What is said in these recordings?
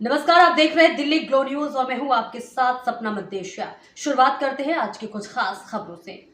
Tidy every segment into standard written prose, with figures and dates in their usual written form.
नमस्कार, आप देख रहे हैं दिल्ली ग्लो न्यूज और मैं हूं आपके साथ सपना मद्देशिया। शुरुआत करते हैं आज की कुछ खास खबरों से।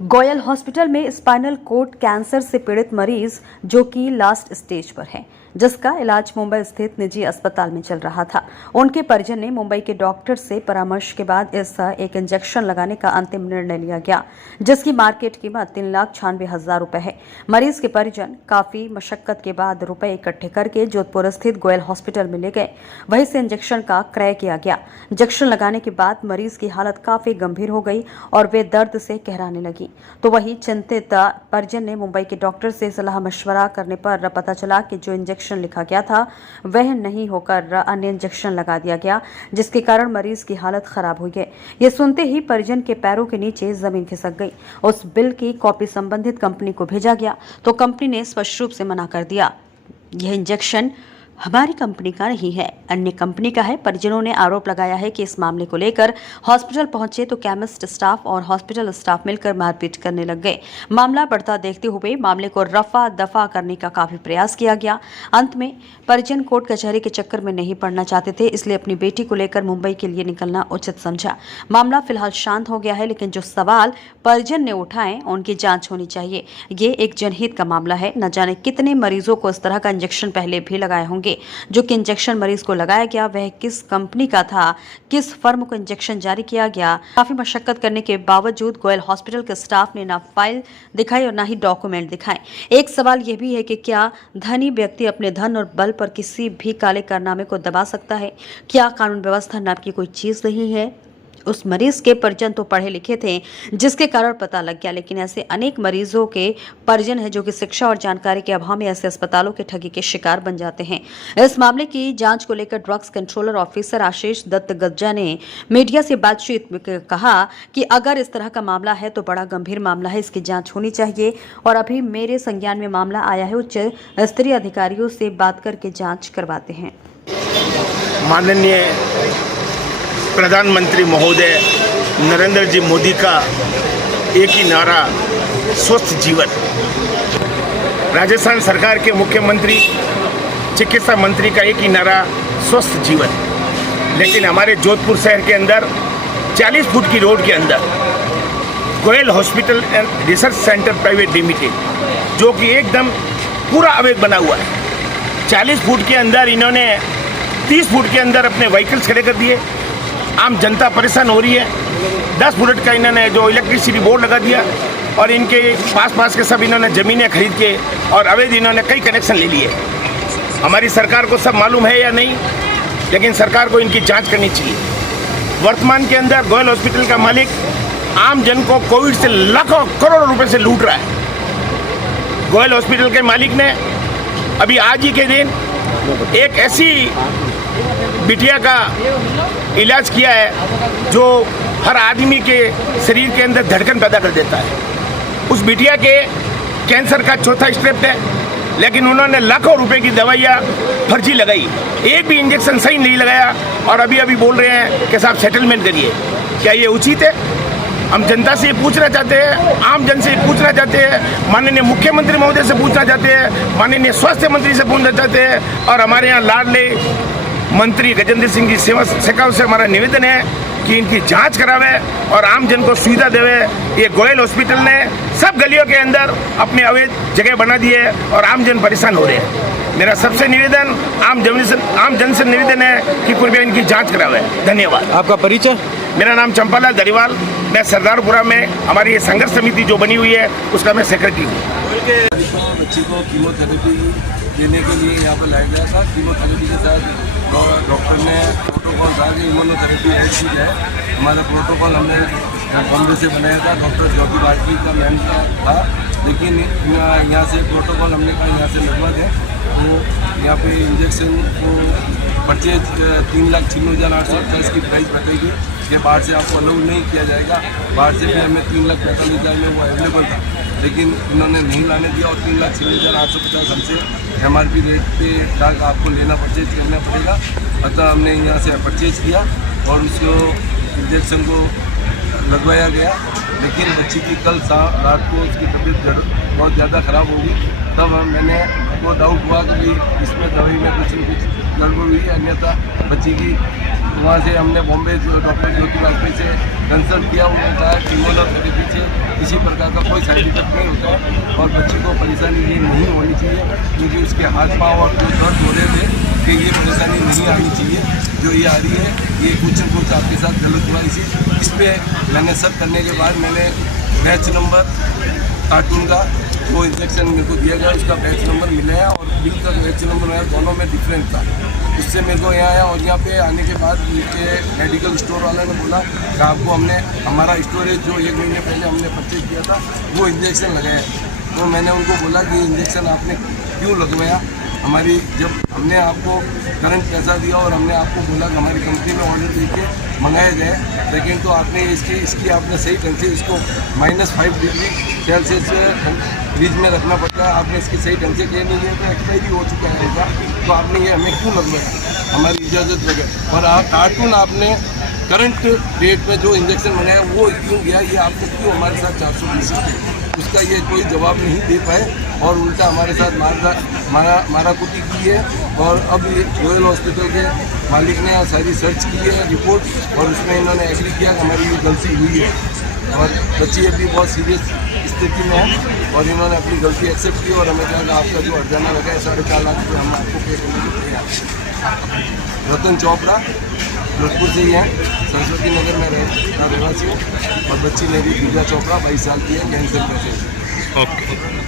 गोयल हॉस्पिटल में स्पाइनल कोर्ड कैंसर से पीड़ित मरीज जो कि लास्ट स्टेज पर है, जिसका इलाज मुंबई स्थित निजी अस्पताल में चल रहा था। उनके परिजन ने मुंबई के डॉक्टर से परामर्श के बाद एक इंजेक्शन लगाने का अंतिम निर्णय लिया गया, जिसकी मार्केट कीमत 3,96,000 रुपए है। मरीज के परिजन काफी मशक्कत के बाद रुपए इकट्ठे करके जोधपुर स्थित गोयल हॉस्पिटल में ले गए। वहीं से इंजेक्शन का क्रय किया गया। इंजेक्शन लगाने के बाद मरीज की हालत काफी गंभीर हो गई और वे दर्द से कहराने लगी। तो वहीं चिंतित परिजन ने मुंबई के डॉक्टर से सलाह मशवरा करने पर पता चला कि जो इंजेक्शन लिखा गया था वह नहीं होकर अन्य इंजेक्शन लगा दिया गया, जिसके कारण मरीज की हालत खराब हुई है। ये सुनते ही परिजन के पैरों के नीचे जमीन खिसक गई। उस बिल की कॉपी संबंधित कंपनी को भेजा गया तो कंपनी ने स्पष्ट रूप से मना कर दिया, यह इंजेक्शन हमारी कंपनी का नहीं है, अन्य कंपनी का है। परिजनों ने आरोप लगाया है कि इस मामले को लेकर हॉस्पिटल पहुंचे तो केमिस्ट स्टाफ और हॉस्पिटल स्टाफ मिलकर मारपीट करने लग गए। मामला बढ़ता देखते हुए मामले को रफा दफा करने का काफी प्रयास किया गया। अंत में परिजन कोर्ट कचहरी के चक्कर में नहीं पड़ना चाहते थे, इसलिए अपनी बेटी को लेकर मुंबई के लिए निकलना उचित समझा। मामला फिलहाल शांत हो गया है, लेकिन जो सवाल परिजन ने उठाए उनकी जांच होनी चाहिए। ये एक जनहित का मामला है। न जाने कितने मरीजों को इस तरह का इंजेक्शन पहले भी लगाए होंगे। जो कि इंजेक्शन मरीज को लगाया गया वह किस कंपनी का था, किस फर्म को इंजेक्शन जारी किया गया। काफी मशक्कत करने के बावजूद गोयल हॉस्पिटल के स्टाफ ने ना फाइल दिखाई और ना ही डॉक्यूमेंट दिखाए। एक सवाल यह भी है कि क्या धनी व्यक्ति अपने धन और बल पर किसी भी काले कारनामे को दबा सकता है? क्या कानून व्यवस्था नाम की कोई चीज नहीं है? उस मरीज के परिजन तो पढ़े लिखे थे, जिसके कारण पता लग गया, लेकिन ऐसे अनेक मरीजों के परिजन हैं जो कि शिक्षा और जानकारी के अभाव में ऐसे अस्पतालों के ठगी के शिकार बन जाते हैं। इस मामले की जांच को लेकर ड्रग्स कंट्रोलर ऑफिसर आशीष दत्त गज्जा ने मीडिया से बातचीत में कहा कि अगर इस तरह का मामला है तो बड़ा गंभीर मामला है, इसकी जाँच होनी चाहिए और अभी मेरे संज्ञान में मामला आया है। उच्च स्तरीय अधिकारियों से बात करके जाँच करवाते हैं। माननीय प्रधानमंत्री महोदय नरेंद्र जी मोदी का एक ही नारा, स्वस्थ जीवन। राजस्थान सरकार के मुख्यमंत्री चिकित्सा मंत्री का एक ही नारा, स्वस्थ जीवन। लेकिन हमारे जोधपुर शहर के अंदर 40 फुट की रोड के अंदर Goyal hospital and research centre private limited, जो कि एकदम पूरा अवैध बना हुआ है। 40 फुट के अंदर इन्होंने 30 फुट के अंदर अपने व्हीकल्स खड़े कर दिए। आम जनता परेशान हो रही है। 10 फुट का इन्होंने जो इलेक्ट्रिसिटी बोर्ड लगा दिया और इनके पास के सब इन्होंने ज़मीनें खरीद के और अवैध इन्होंने कई कनेक्शन ले लिए। हमारी सरकार को सब मालूम है या नहीं, लेकिन सरकार को इनकी जांच करनी चाहिए। वर्तमान के अंदर गोयल हॉस्पिटल का मालिक आम जन को कोविड से लाखों करोड़ों रुपए से लूट रहा है। गोयल हॉस्पिटल के मालिक ने अभी आज ही के दिन एक ऐसी बिटिया का इलाज किया है जो हर आदमी के शरीर के अंदर धड़कन पैदा कर देता है। उस बिटिया के कैंसर का 4था स्टेप है, लेकिन उन्होंने लाखों रुपए की दवाइयाँ फर्जी लगाई, एक भी इंजेक्शन सही नहीं लगाया और अभी बोल रहे हैं कि साहब सेटलमेंट करिए। क्या ये उचित है? हम जनता से ये पूछना चाहते हैं, आम जन से ये पूछना चाहते हैं, माननीय मुख्यमंत्री महोदय से पूछना चाहते हैं, माननीय स्वास्थ्य मंत्री से पूछना चाहते हैं और हमारे यहाँ लाडले मंत्री गजेंद्र सिंह जी शेखावत से हमारा निवेदन है कि इनकी जांच करावे और आम जन को सुविधा देवे। ये गोयल हॉस्पिटल ने सब गलियों के अंदर अपने अवैध जगह बना दी है और आम जन परेशान हो रहे हैं। मेरा सबसे निवेदन आम जन से निवेदन है कि कृपया इनकी जांच करावे। धन्यवाद। आपका परिचय? मेरा नाम चंपालाल दरीवाल, मैं सरदारपुरा में हमारी ये संघर्ष समिति जो बनी हुई है उसका मैं सेक्रेटरी हूँ। बच्ची को कीमोथेरेपी देने के लिए यहाँ पर लाया गया था। कीमोथेरेपी के साथ डॉक्टर ने प्रोटोकॉल था कि इम्यूनोथेरेपी एक चीज़ है। हमारा प्रोटोकॉल हमने बॉम्बे से बनाया था, डॉक्टर ज्योति भारती का मैम था, लेकिन यहाँ से प्रोटोकॉल हमने कहा यहाँ से लगवा दें। तो यहाँ पे इंजेक्शन को परचेज 3,96,828 की प्राइस बताएगी कि बाहर से आपको अलाउ नहीं किया जाएगा। बाहर से भी हमें 3,45,000 में वो अवेलेबल था, लेकिन इन्होंने नहीं लाने दिया और 3,96,850 हमसे MRP रेट पे डाक आपको लेना परचेज करना पड़ेगा। अतः हमने यहाँ से परचेज किया और उसको इंजेक्शन को लगवाया गया। लेकिन बच्ची की कल रात को उसकी तबीयत बहुत ज़्यादा ख़राब होगी। तब मैंने वो डाउट हुआ कि इसमें दवाई में कुछ न कुछ गड़बड़ हुई है, अन्यथा बच्ची की वहाँ से हमने बॉम्बे डॉक्टर ज्योति वाजपेयी से कंसल्ट किया। उन्होंने कहा कि इम्यूनोथेरेपी से किसी प्रकार का कोई साइड इफेक्ट नहीं होता है और बच्ची को परेशानी ये नहीं होनी चाहिए, क्योंकि उसके हाथ पाँव और जो दर्द हो रहे थे कि ये परेशानी नहीं आनी चाहिए जो ये आ रही है। ये कुछ आपके साथ गलत हुआ, इस पर मैंने सब करने के बाद मैंने बैच नंबर कार्टून का वो इंजेक्शन मेरे को दिया गया, उसका बैच नंबर मिला है और बिल का बैच नंबर है, दोनों में डिफरेंट था। उससे मेरे को यहाँ आया और यहाँ पे आने के बाद नीचे मेडिकल स्टोर वाले ने बोला कि आपको हमने हमारा स्टोरेज जो 1 महीने पहले हमने परचेज किया था वो इंजेक्शन लगाया। तो मैंने उनको बोला कि इंजेक्शन आपने क्यों लगवाया, हमारी जब हमने आपको करंट पैसा दिया और हमने आपको बोला कि हमारी कंपनी में ऑर्डर दे के मंगाया जाए, लेकिन तो आपने इसकी आपने सही ढंग से इसको -5 डिग्री सेल्सियस फ्रिज में रखना पड़ता है, आपने इसकी सही ढंग से किया नहीं है, तो एक्सपायरी हो चुका है इनका, तो आपने ये हमें क्यों लगवाया हमारी इजाज़त बगैर। और कार्टून आपने करंट डेट में जो इंजेक्शन बनाया वो क्यों गया, ये आपने क्यों हमारे साथ 420 उसका ये कोई जवाब नहीं दे पाए और उल्टा हमारे साथ माराकुटी की है। और अब ये गोयल हॉस्पिटल के मालिक ने सारी सर्च की है रिपोर्ट और उसमें इन्होंने एग्री किया कि हमारी ये गलती हुई है और बच्ची अभी बहुत सीरियस स्थिति में है और इन्होंने अपनी गलती एक्सेप्ट की और हमें कहा कि आपका जो अर्जाना लगा है 4.5 लाख रुपये हम आपको पे करने को तैयार। रतन चोपड़ा जोधपुर से ही है, सरस्वती नगर में रहवासी हूँ और बच्ची मेरी दिव्या चोपड़ा 22 साल की है, कैंसर पेशेंट। ओके।